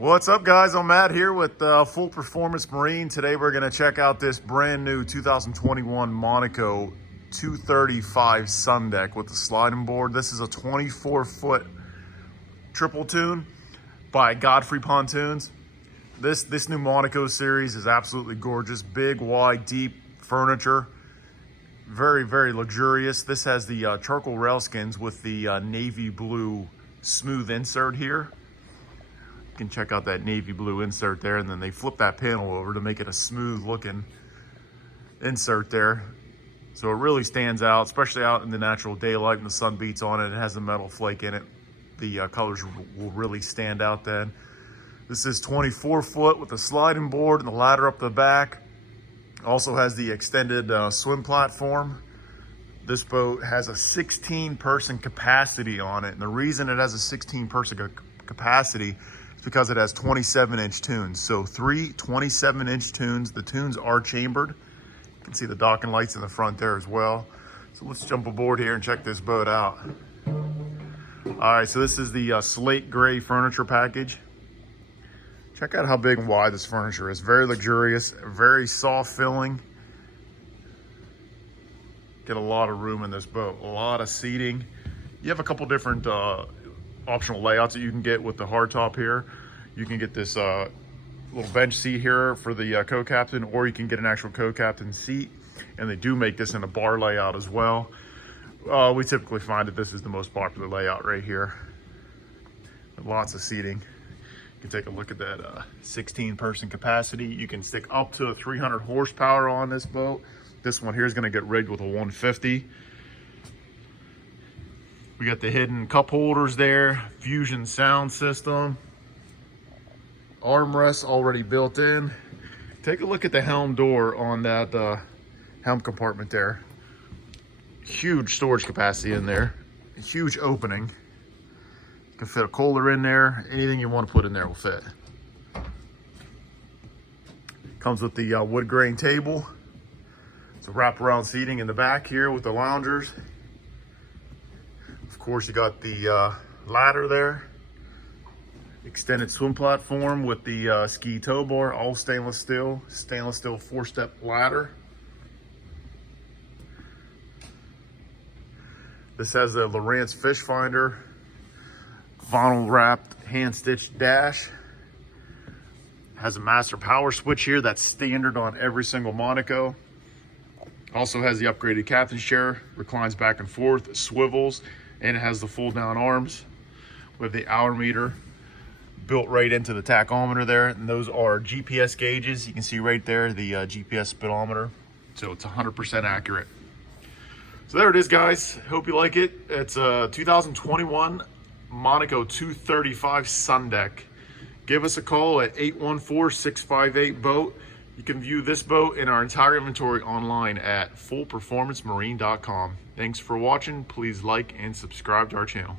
What's up, guys? I'm Matt here with Full Performance Marine. Today we're going to check out this brand new 2021 Monaco 235 SunDeck with the sliding board. This is a 24-foot Triple-Toon by Godfrey Pontoons. This new Monaco series is absolutely gorgeous. Big, wide, deep furniture. Very, very luxurious. This has the charcoal railskins with the navy blue smooth insert here. You can check out that navy blue insert there, and then they flip that panel over to make it a smooth looking insert there. So it really stands out, especially out in the natural daylight when the sun beats on it. It has a metal flake in it. The colors will really stand out then. This is 24 foot with a sliding board and the ladder up the back. Also has the extended swim platform. This boat has a 16-person capacity on it. And the reason it has a 16-person capacity is because it has 27-inch tunes. So 3 27-inch tunes. The tunes are chambered. You can see the docking lights in the front there as well. So let's jump aboard here and check this boat out. All right, so this is the slate gray furniture package. Check out how big and wide this furniture is. Very luxurious, very soft filling. Get a lot of room in this boat, a lot of seating. You have a couple different optional layouts that you can get with the hardtop here. You can get this little bench seat here for the co-captain, or you can get an actual co-captain seat. And they do make this in a bar layout as well. We typically find that this is the most popular layout right here. Lots of seating. You can take a look at that 16-person capacity. You can stick up to 300 horsepower on this boat. This one here is going to get rigged with a 150. We got the hidden cup holders there, Fusion sound system, armrests already built in. Take a look at the helm door on that helm compartment there. Huge storage capacity in there, a huge opening. You can fit a cooler in there. Anything you want to put in there will fit. Comes with the wood grain table. So wraparound seating in the back here with the loungers. Of course, you got the ladder there. Extended swim platform with the ski tow bar, all stainless steel 4-step ladder. This has a Lowrance fish finder, vinyl wrapped hand stitched dash. Has a master power switch here that's standard on every single Monaco. Also has the upgraded captain's chair, reclines back and forth, swivels, and it has the fold down arms with the hour meter built right into the tachometer there. And those are GPS gauges. You can see right there the GPS speedometer. So it's 100% accurate. So there it is, guys. Hope you like it. It's a 2021 Monaco 235 SunDeck. Give us a call at 814-658-BOAT. You can view this boat and our entire inventory online at fullperformancemarine.com. Thanks for watching. Please like and subscribe to our channel.